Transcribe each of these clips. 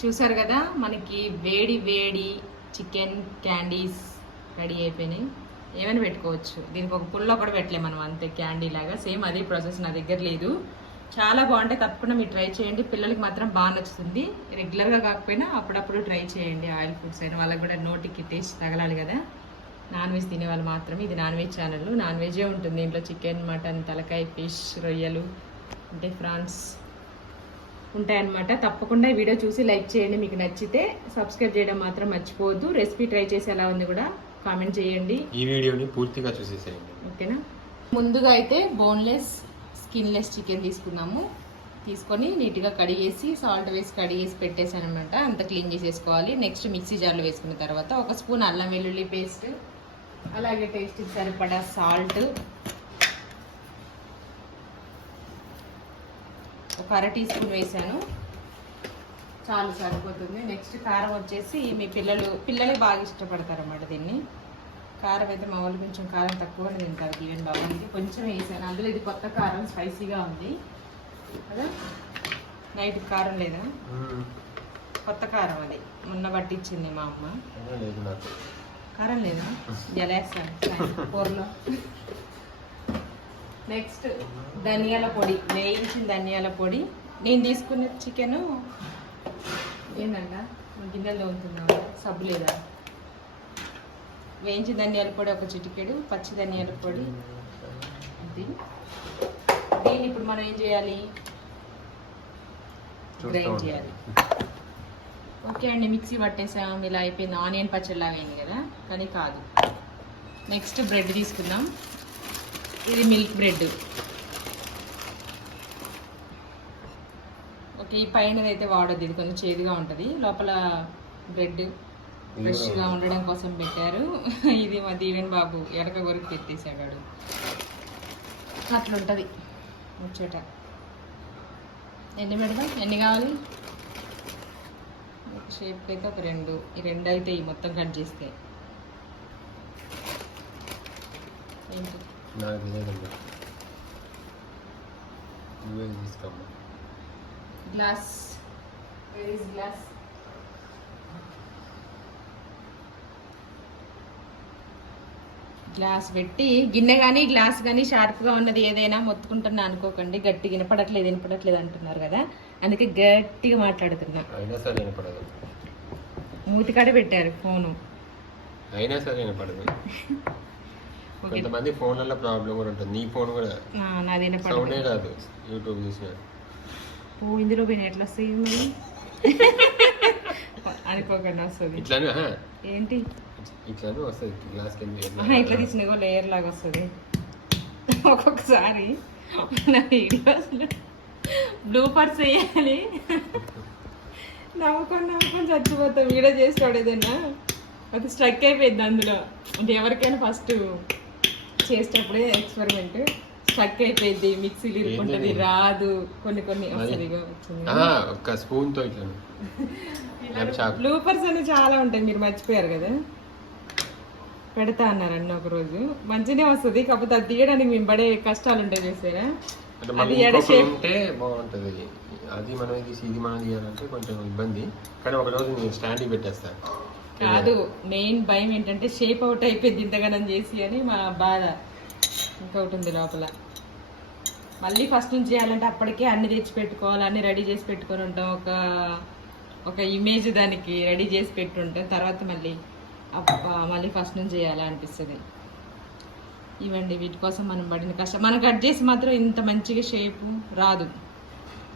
చూసారు కదా, మనకి వేడి వేడి చికెన్ క్యాండీస్ రెడీ అయిపోయినాయి. ఏమైనా పెట్టుకోవచ్చు, దీనికి ఒక పుల్ల కూడా పెట్టలేము మనం, అంతే క్యాండీ లాగా. సేమ్ అదే ప్రాసెస్, నా దగ్గర లేదు. చాలా బాగుంటాయి, తప్పకుండా మీరు ట్రై చేయండి. పిల్లలకి మాత్రం బాగా నచ్చుతుంది. రెగ్యులర్గా కాకపోయినా అప్పుడప్పుడు ట్రై చేయండి. ఆయిల్ ఫుడ్స్ అయినా వాళ్ళకి కూడా నోటికి టేస్ట్ తగలాలి కదా. నాన్ వెజ్ తినేవాళ్ళు మాత్రమే. ఇది నాన్ వెజ్ ఛానల్, నాన్ వెజే ఉంటుంది. దీంట్లో చికెన్, మటన్, తలకాయ, ఫిష్, రొయ్యలు అంటే ఫ్రాన్స్ ఉంటాయన్నమాట. తప్పకుండా ఈ వీడియో చూసి లైక్ చేయండి. మీకు నచ్చితే సబ్స్క్రైబ్ చేయడం మాత్రం మర్చిపోవద్దు. రెసిపీ ట్రై చేసి ఎలా ఉంది కూడా కామెంట్ చేయండి. ఈ వీడియోని పూర్తిగా చూసేసేయండి, ఓకేనా. ముందుగా అయితే బోన్లెస్ స్కిన్లెస్ చికెన్ తీసుకొని నీట్గా కడిగేసి సాల్ట్ వేసి కడిగేసి పెట్టేసాను అనమాట. అంత క్లీన్ చేసేసుకోవాలి. నెక్స్ట్ మిక్సీ జార్లో వేసుకున్న తర్వాత 1 స్పూన్ అల్లం వెల్లుల్లి పేస్ట్, అలాగే టేస్ట్కి సరిపడా సాల్ట్, ఒక 1/2 టీ స్పూన్ వేసాను, చాలు సరిపోతుంది. నెక్స్ట్ కారం వచ్చేసి మీ పిల్లలు బాగా ఇష్టపడతారు అన్నమాట దీన్ని. కారం అయితే మా వాళ్ళు కొంచెం కారం తక్కువనే తింటారు. ఈవెన్ బాగుంది, కొంచెం వేసాను. అందులో ఇది కొత్త కారం, స్పైసీగా ఉంది కదా. నైట్ కారం లేదా, కొత్త కారం అది మొన్న పట్టించింది మా అమ్మ. కారం లేదా, జలేస్తాను కూరలో. నెక్స్ట్ ధనియాల పొడి, వేయించిన ధనియాల పొడి. నేను తీసుకున్న చికెను ఏంటంట గిన్నెలో ఉంటున్నావు, సబ్బు లేదా. వేయించిన ధనియాల పొడి 1 చిటికెడు, పచ్చి ధనియాల పొడి. దీన్ని ఇప్పుడు మనం ఏం చేయాలి, గ్రైండ్ చేయాలి. ఓకే అండి, మిక్సీ పట్టేసాం. ఇలా అయిపోయింది. ఆనియన్ పచ్చడిలాగా అయింది కదా, కానీ కాదు. నెక్స్ట్ బ్రెడ్ తీసుకుందాం. ఇది మిల్క్ బ్రెడ్. ఓకే, ఈ పైన అయితే వాడద్దు, ఇది కొంచెం చేదుగా ఉంటుంది. లోపల బ్రెడ్ ఫ్రెష్గా ఉండడం కోసం పెట్టారు. ఇది మా దీవెన్ బాబు ఎడక కొరకు పెట్టేశాడు. అట్లుంటుంది ముచ్చట. ఎన్ని పెడదాం, ఎన్ని కావాలి? షేప్కి అయితే ఒక 2. ఈ 2 అయితే ఈ మొత్తం కట్ చేస్తే ఏంటి గ్లాస్. గ్లాస్ గ్లాస్ పెట్టి, గిన్నె కానీ గ్లాస్ కానీ షార్ప్గా ఉన్నది ఏదైనా మొత్తుకుంటున్నా అనుకోకండి. గట్టి వినపడట్లేదు అంటున్నారు కదా, అందుకే గట్టిగా మాట్లాడుతున్నా. మూతికాడే పెట్టారు ఫోను, అయినా సరే వినపడదు. కొంతమంది ఫోన్లలో ప్రాబ్లం కూడా ఉంటుంది. నీ ఫోన్ కూడా నాది వినపడదు కాదు, యూట్యూబ్ చూసిన ఇందులో పోయిన ఎట్లా వస్తాయి మరి అనుకోకుండా వస్తుంది. ఇట్లానే ఏంటి ఇట్లానే వస్తుంది, గ్లాస్ ఇట్లా తీసిన లేయర్ లాగా వస్తుంది. ఒక్కొక్కసారి నా వీడియోస్లో బ్లూపర్స్ వేయాలి. నవ్వుకొని చచ్చిపోతాం. వీడియో చేస్తాడు ఏదైనా, అది స్ట్రక్ అయిపోయింది అందులో. అంటే ఎవరికైనా ఫస్ట్ చేసేటప్పుడే ఎక్స్పెరిమెంట్ స్ట్రక్ అయిపోయింది, మిక్సీలు ఇరుకుంటుంది, రాదు. కొన్ని వస్తుంది. ఒక స్పూన్ తో బ్లూపర్స్ అని చాలా ఉంటాయి, మీరు మర్చిపోయారు కదా. పెడతా అన్నారన్న ఒక రోజు, మంచిగా వస్తుంది. కాకపోతే అది తీయడానికి మేము పడే కష్టాలు ఉంటాయి చేసారా. అది ఉంటే బాగుంటది. అది మనం ఇది మనం తీయాలంటే కొంచెం ఇబ్బంది. కానీ ఒక రోజు నేను స్టాండ్ పెట్టేస్తాను. కాదు, మెయిన్ భయం ఏంటంటే షేప్ అవుట్ అయిపోయింది ఇంతగానం చేసి అని మా బాధ. ఇంకొకటి ఉంది లోపల, మళ్ళీ ఫస్ట్ నుంచి చేయాలంటే అప్పటికే అన్ని తెచ్చి పెట్టుకోవాలి, అన్ని రెడీ చేసి పెట్టుకొని ఉంటాం. ఒక ఇమేజ్ దానికి రెడీ చేసి పెట్టుంటాం. తర్వాత మళ్ళీ ఫస్ట్ నుంచి చేయాలా అనిపిస్తుంది. ఇవ్వండి, వీటి కోసం మనం పడిన కష్టం. మనం కట్ చేసి మాత్రం ఇంత మంచిగా షేపు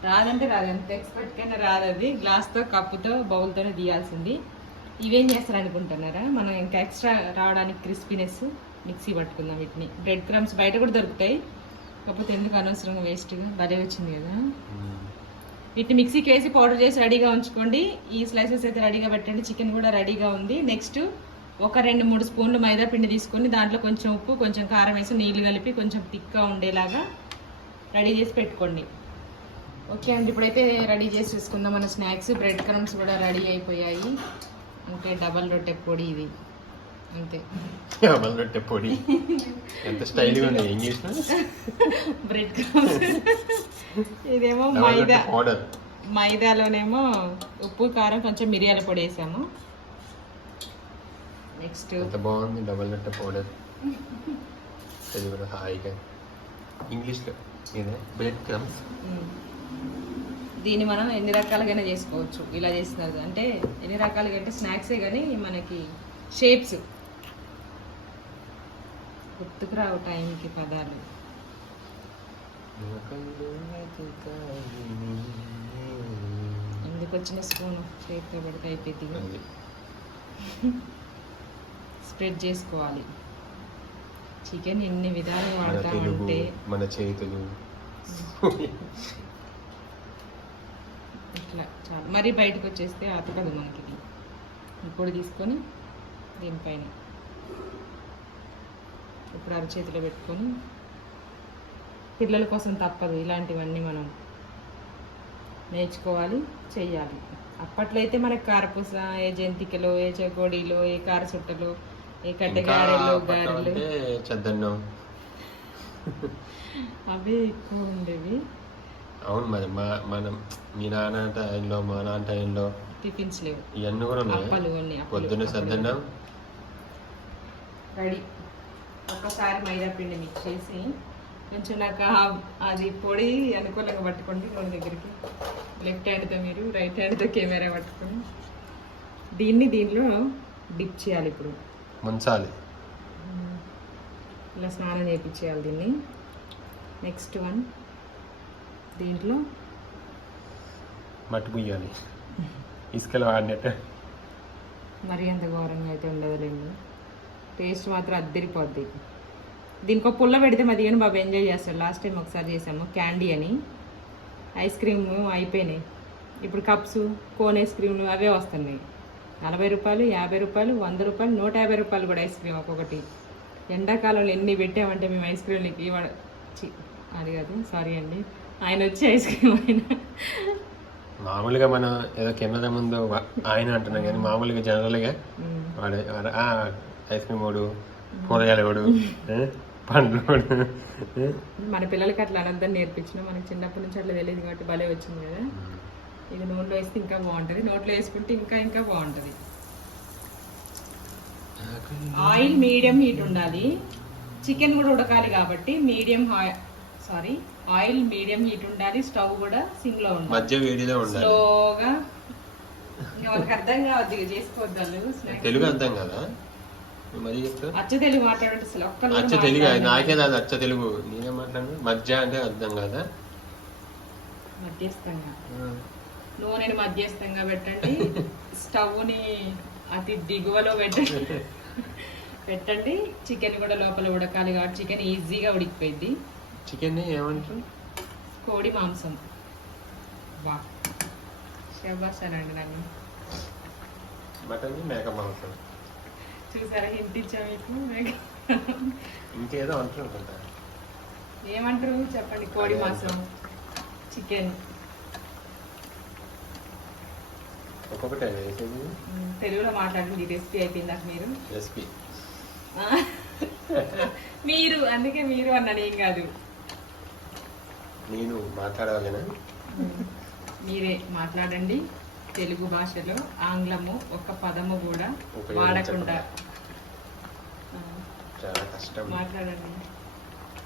రాదంటే రాదు, ఎంత ఎక్స్పర్ట్కైనా రాదు. అది గ్లాస్తో, కప్పుతో, బౌల్తోనే తీయాల్సింది. ఇవేం చేస్తారు అనుకుంటున్నారా, మనం ఇంకా ఎక్స్ట్రా రావడానికి క్రిస్పీనెస్ మిక్సీ పట్టుకుందాం. వీటిని బ్రెడ్ క్రమ్స్ బయట కూడా దొరుకుతాయి, కాకపోతే ఎందుకు అనవసరంగా వేస్ట్గా. భలే వచ్చింది కదా. వీటిని మిక్సీకి వేసి పౌడర్ చేసి రెడీగా ఉంచుకోండి. ఈ స్లైసెస్ అయితే రెడీగా పెట్టండి. చికెన్ కూడా రెడీగా ఉంది. నెక్స్ట్ ఒక 2-3 స్పూన్లు మైదా పిండి తీసుకొని దాంట్లో కొంచెం ఉప్పు, కొంచెం కారం వేసి నీళ్ళు కలిపి కొంచెం థిక్గా ఉండేలాగా రెడీ చేసి పెట్టుకోండి. ఓకే అండి, ఇప్పుడైతే రెడీ చేసి చూసుకుందాం మన స్నాక్స్. బ్రెడ్ క్రమ్స్ కూడా రెడీ అయిపోయాయి. అంటే డబల్ రొట్టె పొడి ఇది, అంతే. డబల్ రొట్టె పొడి ఎంత స్టైల్గా ఉంది. ఏం చేసిన బ్రెడ్ క్రమ్స్, ఇదేమో మైదా పౌడర్. మైదాలోనేమో ఉప్పు కారం కొంచెం మిరియాల పొడి వేసాము. నెక్స్ట్ ఎంత బాగుంది డబల్ నట్ట పౌడర్. ఇది కూడా హాయిగా ఇంగ్లీష్లో ఇదే బ్రెడ్ క్రమ్స్. దీన్ని మనం ఎన్ని రకాలుగానే చేసుకోవచ్చు. ఇలా చేస్తున్నారు అంటే ఎన్ని రకాలుగా అంటే స్నాక్సే కానీ మనకి షేప్స్ గుర్తుకు రావు టైంకి పదాలు. ఎందుకు వచ్చిన స్పూన్ చేతితో పెడితే అయిపోయింది. స్ప్రెడ్ చేసుకోవాలి. చికెన్ ఎన్ని విధాలు వాడతామంటే మన చేతులు ఇట్లా చాలా మరీ బయటకు వచ్చేస్తే అతకదు మనకి. ఇప్పుడు తీసుకొని దీనిపైన ఇప్పుడు అరచేతిలో పెట్టుకొని పిల్లల కోసం తప్పదు ఇలాంటివన్నీ మనం నేర్చుకోవాలి, చెయ్యాలి. అప్పట్లో అయితే మనకి కారపూస, ఏ జంతికలు, ఏ చెకోడీలు, ఏ కార చుట్టలు, ఏ కట్టెగారెలు, గారెలు, చద్దన్నం అవే ఎక్కువ ఉండేవి. అవును మరి మనం మీ నాన్న టైంలో మా నాన్న టైంలో టిఫిన్స్ లేవు, ఇవన్నీ కూడా అప్పలు పొద్దున్నే చద్దన్నం రెడీ. ఒక్కసారి మైదా పిండి మిక్స్ చేసి కొంచెం నాకు అది పొడి అనుకూలంగా పట్టుకోండి నూనె దగ్గరికి. లెఫ్ట్ హ్యాండ్తో మీరు, రైట్ హ్యాండ్తో కెమెరా పట్టుకొని దీనిలో డిప్ చేయాలి. ఇప్పుడు ముంచాలి, ఇలా స్నానం చేయించేయాలి దీన్ని. నెక్స్ట్ వన్ దీంట్లో మట్టి పుయ్యాలి, ఇసుకలు వాడినట్టు. మరీ అంత ఘోరంగా అయితే ఉండదులేండి, టేస్ట్ మాత్రం అద్దరిపోద్ది. దీనికి ఒక పుల్ల పెడితే మది కానీ బాబు ఎంజాయ్ చేస్తాడు. లాస్ట్ టైం ఒకసారి చేసాము క్యాండీ అని, ఐస్ క్రీమ్ అయిపోయినాయి. ఇప్పుడు కప్స్, కోన్ ఐస్ క్రీమ్లు అవే వస్తున్నాయి. 40 రూపాయలు, 50 రూపాయలు, 100 రూపాయలు, 150 రూపాయలు కూడా ఐస్ క్రీమ్ ఒక్కొక్కటి. ఎండాకాలంలో ఎన్ని పెట్టామంటే మేము ఐస్ క్రీమ్లకి అది కాదు, సారీ అండి, ఆయన వచ్చి ఐస్ క్రీమ్ అయినా మామూలుగా మనం ఏదో కెమెరా ముందు ఆయన అంటున్నాం కానీ మామూలుగా జనరల్గా వాడు ఐస్ క్రీమ్ వాడు, కూరగాయలు వాడు, పండ్లు వాడు. మన పిల్లలకి అట్లా అనంతం నేర్పించిన, మనకి చిన్నప్పటి నుంచి అట్లా తెలియదు కాబట్టి భలే వచ్చింది కదా. ఇది నోట్లో వేస్తే ఇంకా బాగుంటుంది, నోట్లో వేసుకుంటే ఇంకా ఇంకా బాగుంటుంది. ఆయిల్ మీడియం హీట్ ఉండాలి. చికెన్ కూడా ఉడకాలి కాబట్టి ఆయిల్ మీడియం హీట్ ఉండాలి. స్టవ్ కూడా సింగ్ లో ఉండాలి, మధ్య వేడిలో ఉండాలి. స్లోగా. ఇంకా వాళ్ళకి అర్థం కావద్దు, చేసుకోవద్దు. తెలుగు అర్థం కదా, అచ్చ తెలుగు మాట్లాడంటే అసలు అచ్చ తెలుగు నాకే రాదు. అచ్చ తెలుగు నేనే మాట్లాడు. మధ్య అంటే అర్థం కదా, మధ్యస్థంగా. నూనెని మధ్యస్థంగా పెట్టండి, స్టవ్ని అతి దిగువలో పెట్టండి. చికెన్ కూడా లోపల ఉడకాలి కాబట్టి చికెన్ ఈజీగా ఉడికిపోయింది. చికెన్ ఏమంటారు? కోడి మాంసం. బా శబాసానండి. నన్ను మటన్ మేక మాంసం చూసారా, హింట్ ఇచ్చా మీకు. ఇంకేదో అంటారు, ఏమంటారు చెప్పండి. కోడి మాంసం, చికెన్ ఒక్కొక్కటే తెలుగులో మాట్లాడండి. రెసిపీ అయిపోయింది నాకు. మీరు రెసిపీ మీరు అందుకే మీరు అన్నాను, ఏం కాదు. నేను మాట్లాడాలేనా? మీరే మాట్లాడండి తెలుగు భాషలో. ఆంగ్లము ఒక్క పదము కూడా వాడకుండా. చాలా కష్టం, మాట్లాడండి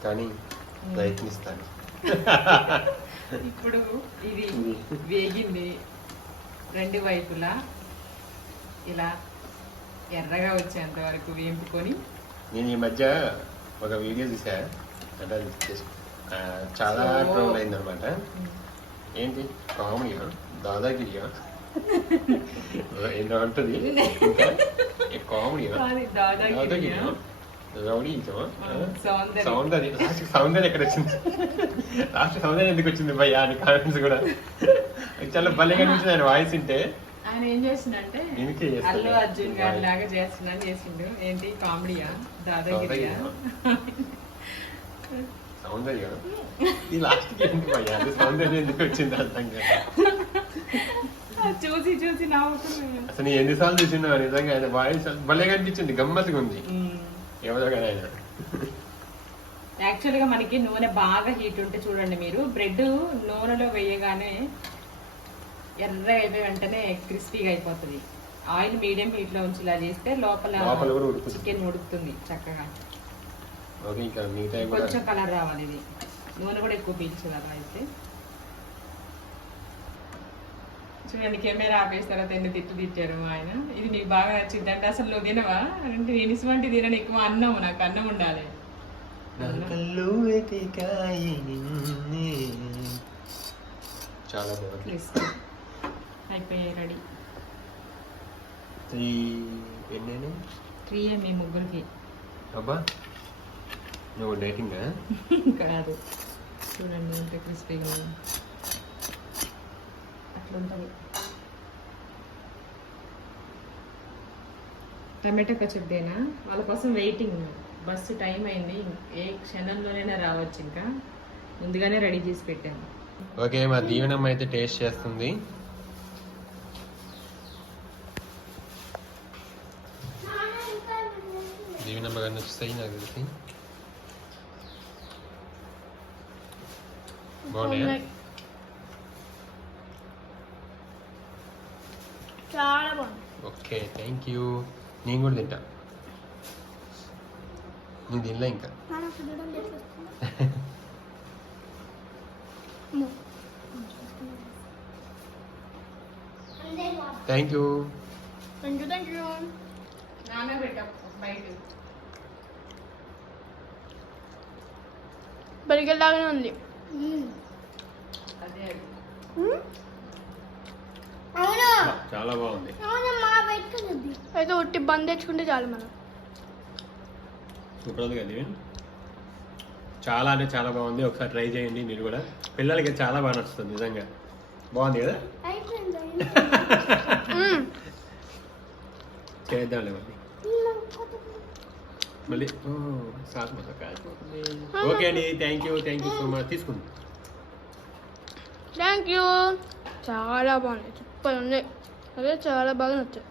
కానీ ప్రయత్నిస్తాను. ఇప్పుడు ఇది వేగింది, రెండు వైపులా ఇలా ఎర్రగా వచ్చేంత వరకు వేపుకొని. నేను ఈ మధ్య ఒక వీడియో చూసా, అంటే చాలా ట్రోల్ అయిందనమాట. ఏంటి కామెడీయా, దాదాగిరియా, ఏంటో ఉంటుంది కామెడీయా, దాదాగిరియా, రౌడీజమా, సౌందర్యం. సౌందర్యం ఎక్కడ వచ్చింది? లాస్ట్ సౌందర్యం ఎందుకు వచ్చింది భయ్యా అని కామెంట్స్ కూడా చాలా భలేగా అనిపించింది. ఆయన వాయిస్ ఉంటే ఆయన ఏం చేసిందంటే అల్లు అర్జున్ గారి లాగా చేసిండు. ఏంటి కామెడీయా, దాదాగిరియా, సౌందర్యం. ఈ లాస్ట్ ఏంటి భయ్యా అది సౌందర్యం ఎందుకు వచ్చింది అర్థం కదా. చూసి చూసి నవ్వుతున్నాను. అసలు ఎన్నిసార్లు చూసినా నిజంగా ఆయన వాయిస్ భలేగా అనిపించింది, గమ్మత్తుగా ఉంది. ఎవరో కానీ ఆయన యాక్చువల్గా మనకి నూనె బాగా హీట్ ఉంటే చూడండి, మీరు బ్రెడ్ నూనెలో వేయగానే ఎర్రగా అయిపోయి వెంటనే క్రిస్పీగా అయిపోతుంది. ఆయిల్ మీడియం హీట్ లో ఉంచి ఇలా చేస్తే లోపల చికెన్ ఉడుకుతుంది చక్కగా. కొంచెం కలర్ రావాలి. ఇది నూనె కూడా ఎక్కువ పీల్చదు అలా అయితే. చూడండి కెమెరా ఆపేసిన తర్వాత ఎన్ని తిట్టారు మా ఆయన. ఇది నీకు బాగా నచ్చింది అంటే అసలు నువ్వు తినవా అంటే నేను ఇటువంటి తినను, ఎక్కువ అన్నం, నాకు అన్నం ఉండాలి. చాలా బాగుంది. అయిపోయాయి రెడీ. 3 మీ ముగ్గురికి. అబ్బా నువ్వు డైటింగ్ కాదు, చూడండి ఎంత క్రిస్పీగా అట్లా ఉంటుంది. టమాటో కచప్దేనా వాళ్ళ కోసం వెయిటింగ్. బస్సు టైం అయింది, ఏ క్షణంలోనైనా రావచ్చు, ఇంకా ముందుగానే రెడీ చేసి పెట్టాను. ఓకే మా దీవెనమ్మ అయితే టేస్ట్ చేస్తుంది. దీవెనమ్మ గారు నచ్చుతాయి నాకు తెలిసి. బాగున్నాయా? చాలా బాగుంది. Okay thank you. నేను కూడా తింటా. నేను తినలే ఇంకా. Thank you. నాన్న పెట్టాం బయట బరిగల్లాగానే ఉంది. అదే చాలా బాగుంది. అయితే ఉట్టి బంద్ తెచ్చుకుంటే చాలు మనం. సూపర్ ఉంది కదా, చాలా అంటే చాలా బాగుంది. ఒకసారి ట్రై చేయండి మీరు కూడా. పిల్లలకి చాలా బాగా నచ్చుతుంది నిజంగా. బాగుంది కదా? చేద్దాంలే మళ్ళీ సాత్ మసాలి. ఓకే అండి, థ్యాంక్ యూ సో మచ్. తీసుకుంది. Thank you. చాలా బాగుంది, సూపర్ ఉంది. అదే చాలా బాగా నచ్చాయి.